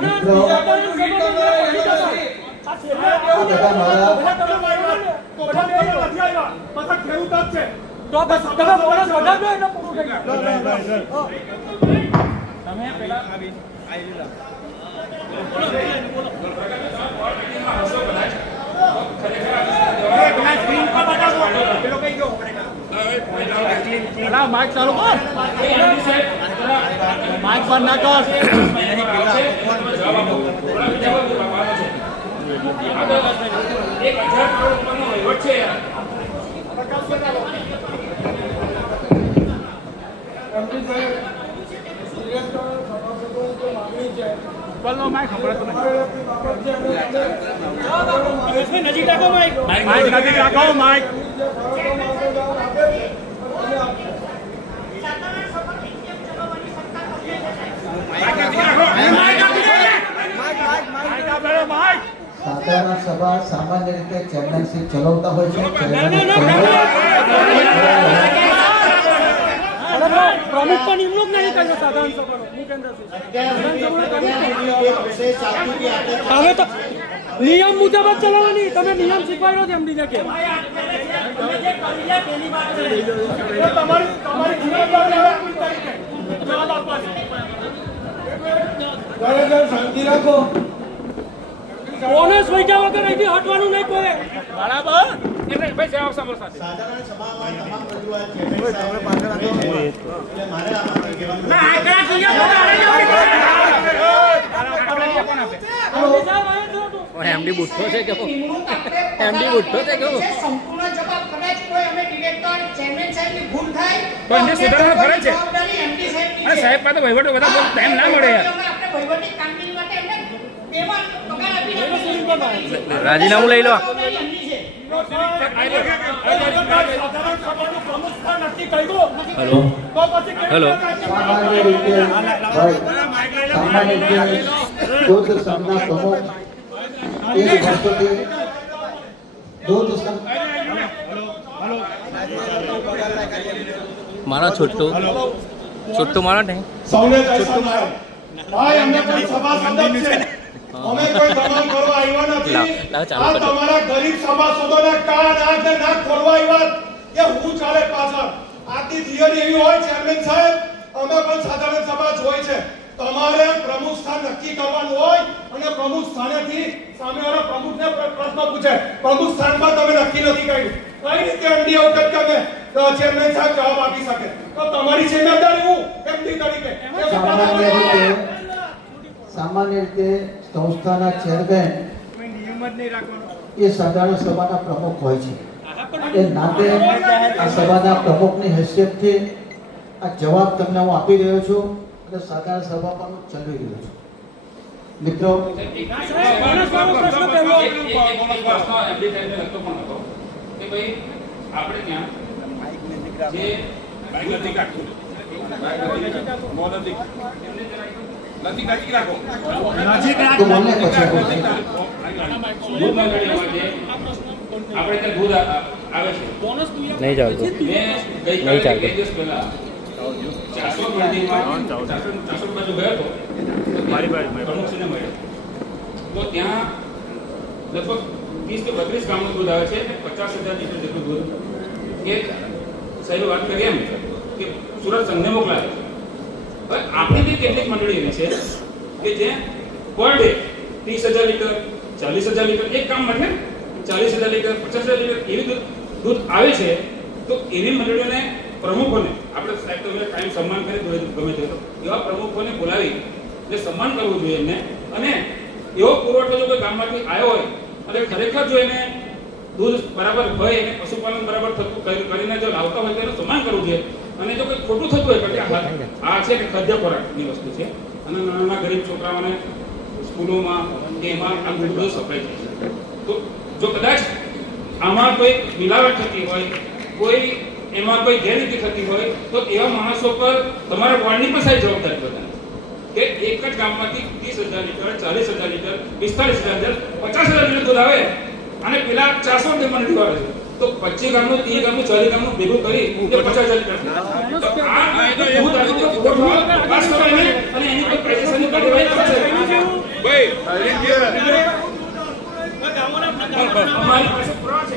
મિત્રો બધા મારા માઇક ચાલુ માઇક બંધ ના કર. એક હજાર કરોડ રૂપિયાનો વહીવટ છે યાર બોલો માઇક. સંભળાતો નથી નજીક રાખો માઇક. માઇક નજીક રાખો માઇક માઇક આપેલો માઇક સાધારણ સભા સામાન્ય રીતે ચેરમેનશીપ ચલાવતા હોય છે હવે તો નિયમ મુજબ જ ચલાવવાની તમે નિયમ શીખવાડ્યો છે એમડી કે શાંતિ તમારી જવાબદારી હવે પૂરી તારીખે જવાબ આપવાની બોનસ વૈજા વગર અહીંથી હટવાનું નહીં કોઈ? બરાબર. એટલે ભાઈ જવાબ સાંભળો સાથે. સાધારણ સભામાં તમામ રજૂઆત ચેરમેન સાહેબને કરે છે. એટલે મારે આમાં કંઈ કહેવાનું નથી. એમડી બુઠ્ઠો છે કે એમડી બુઠ્ઠો છે કે સંપૂર્ણ જવાબ કદાચ કોઈ અમે ડિરેક્ટર ચેરમેન સાહેબની ભૂલ થાય. તો એમને સુધારવાનો ફરજ છે. જવાબદારી MD સાહેબની અને સાહેબ પાસે વહીવટ બધા બહુ ટાઈમ ના મળે યાર. આપણે વહીવટી કામગીરી માટે એમને પેમાં પગાર આપીને આપણે સુધારવાનું. રાજીનામું લઈ લો. હલો. હેલો. મારા મારો છોટું. છોટું મારા ને છોટું સમાજ. ભાઈ અમને કોઈ સભાસદ જ છે. અમે કોઈ દબાણ કરવા આવ્યા નથી. લાવ, લાવ, ચાલુ આ તમારા ગરીબ સભાસદોના કાન આંખ ને ખોલવા આવ્યા કે હું ચાલે પાછળ આટલી થિયરી એવી હોય ચેરમેન સાહેબ અમે પણ સાધારણ સભા જ છે. તમારે પ્રમુખ સ્થાન નક્કી કરવાનું હોય અને પ્રમુખ સ્થાનેથી સામેવાળા પ્રમુખને પ્ર- પ્રશ્ન પૂછે. પ્રમુખ સ્થાનમાં તમે નક્કી નથી કર્યું. કઈ રીતે એમડી અવગત તમે ચેરમેન સાહેબ જવાબ આપી શકે. તો તમારી જિમ્મેદારી હું એમડી તરીકે. સામાન્ય રીતે સંસ્થાના ચેરમેન એ સાધારણ સભાના પ્રમુખ હોય છે એ નાતે આ સભાના પ્રમુખની હેસિયતથી આ જવાબ તમને હું આપી રહ્યો છું અને સાધારણ સભા પણ હું ચલાવી રહ્યો છું મિત્રો આપણે ત્યાં જે નજીક નજીક રાખો તો મને પછી આપો. દૂધ મંડળીમાં જે આપણે ત્યાં દૂધ આ- આ- આવે છે નહીં ચાલતું મેં ગઈકાલે નહીં ચાલતું. બે દિવસ પહેલા ચારસો મંડીમાં ચારસો ચારસો બાજુ ગયો હતો પ્રમુખશ્રીને મળ્યો તો ત્યાં લગભગ ત્રીસ કે બત્રીસ ગામનું દૂધ આવે છે પચાસ હજાર લીટર જેટલું દૂધ એ સાહેબે વાત કરી એમ કે સુરત સંઘને મોકલાવે હવે આપણી બી કેટલીક મંડળી એવી છે કે જે પર ડે ત્રીસ હજાર લીટર, ચાલીસ હજાર લીટર, એક કામ માટે ચાલીસ હજાર લીટર, પચાસ હજાર લીટર એવી દૂધ દૂધ આવે છે, તો એવી મંડળીઓને પ્રમુખોને, આપણે સાહેબ તો કાયમ સન્માન કરી ગમે તે એવા પ્રમુખોને બોલાવી એટલે સન્માન કરવું જોઈએ એમને. અને એવો પુરવઠો જો કોઈ ગામમાંથી આવ્યો હોય, અને ખરેખર જો એને દૂધ બરાબર હોય, એને પશુપાલન બરાબર થતું કરીને જો લાવતા હોય તો એનું સન્માન કરવું જોઈએ. અને જો કોઈ ખોટું થતું હોય પછી આ છે કે ખાદ્ય ખોરાકની વસ્તુ છે. અને નાના ગરીબ છોકરાઓને સ્કૂલોમાં એમાં આ બધું સપ્લાય થાય તો જો કદાચ આમાં કોઈ મિલાવટ થતી હોય, કોઈ એમાં કોઈ ગેરરીતિ થતી હોય, તો એવા માણસો પર તમારા વોર્ડની પણ સાહેબ જવાબદારી બતાવે કે એક જ ગામમાંથી ત્રીસ હજાર લીટર, ચાલીસ હજાર લીટર, પિસ્તાલીસ હજાર લીટર, પચાસ હજાર લીટર દૂધ આવે અને પેલા ચારસો રૂપિયા મંડળી આવે. છે તો પચીસ ગામનું ત્રીસ ગામનું ચાલીસ ગામનું ભેગું કરી એ પચાસ હજાર તો આ દૂધ આવી રીતે પુરવઠો પાસ કરાવીને અને એની પર કાયદેસરની કાર્યવાહી થશે અમારી પાસે પુરાવા છે.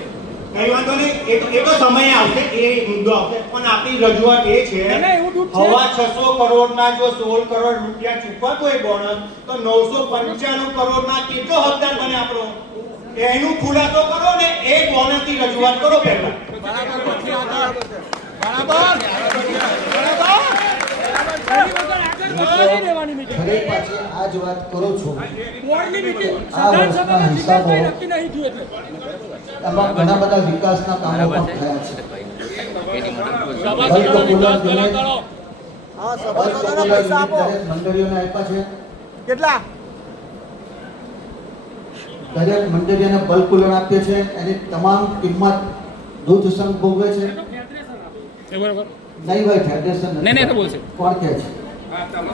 કઈ વાંધો નહીં. એ તો- સમય આવશે એ મુદ્દો આવશે. પણ આપણી રજૂઆત એ છે હવા છસો કરોડના જો સોળ કરોડ રૂપિયા ચૂકવાતો હોય બોનસ તો નવસો પંચાણું કરોડના કેટલો હકદાર બને આપણો? એનું ખુલાસો કરો ને એ બોનસ રજૂઆત કરો પહેલા. ઘરે પાછી આ જ વાત કરું છું. આ વર્ષના હિસાબો એમાં ઘણા બધા વિકાસના કામો પણ થયા છે. દરેક મંડળીઓને આપ્યા છે. કેટલા? દરેક મંડળીને બલ્ક લોન આપીએ છે એની તમામ કિંમત દૂધ સંઘ ભોગવે છે. નહીં ભાઈ ફેડરેશન નહીં, નહીં, બોલશે. કોણ કહે છે? તમે.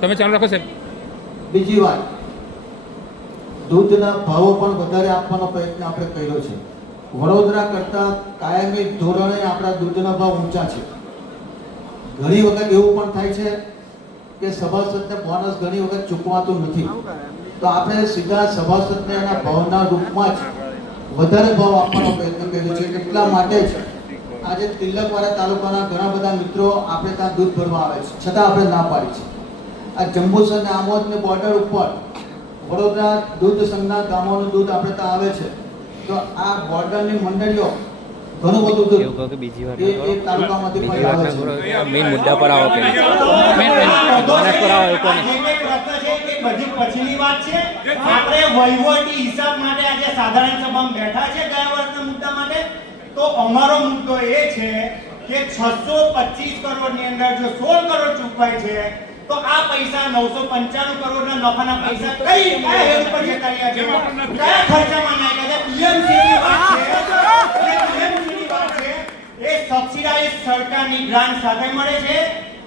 તમે ચાલુ રાખો સાહેબ. બીજી વાત. દૂધના ભાવો પણ વધારે આપવાનો પ્રયત્ન આપણે કર્યો છે. વડોદરા કરતા કાયમી ધોરણે આપણા દૂધના ભાવ ઊંચા છે. ઘણી વખત એવું પણ થાય છે કે સભાસદને બોનસ ઘણી વખત ચૂકવાતું નથી. તો આપણે સીધા સભાસદને એના ભાવના રૂપમાં જ વધારે ભાવ આપવાનો પ્રયત્ન કર્યો છે એટલા માટે જ આજે તિલકવાડા તાલુકાના ઘણા બધા મિત્રો આપણે ત્યાં દૂધ ભરવા આવે છે, છતાં આપણે ના પાડી છે. આ જંબુસર અને આમોદની બોર્ડર ઉપર વડોદરા દૂધ સંઘના ગામોનું દૂધ આપણે ત્યાં આવે છે. તો આ બોર્ડરની મંડળીઓ ઘણું બધું દૂધ એવું કહો કે બીજી વાર એ એ તાલુકામાંથી બીજી વાર આવે છે. મેઇન મુદ્દા પર આવો પેલા. મેઇન બોનસ પર આવો એવું કોને? જે કંઈ પ્રશ્ન છે એ બધી પછીની વાત છે. આપણે વહીવટી હિસાબ માટે આજે સાધારણ સભામાં બેઠા છે ગયા વર્ષના મુદ્દા માટે. તો અમારો મુદ્દો એ છે કે 625 કરોડની અંદર જો 16 કરોડ ચૂકવાય છે તો આ પૈસા 995 કરોડના નફાના પૈસા કઈ કયા હેડ પર જતા રહ્યા છે? કયા ખર્ચામાં નાખ્યા એ એ સબસિડાઇઝ સરકારની ગ્રાન્ટ સાથે મળે છે.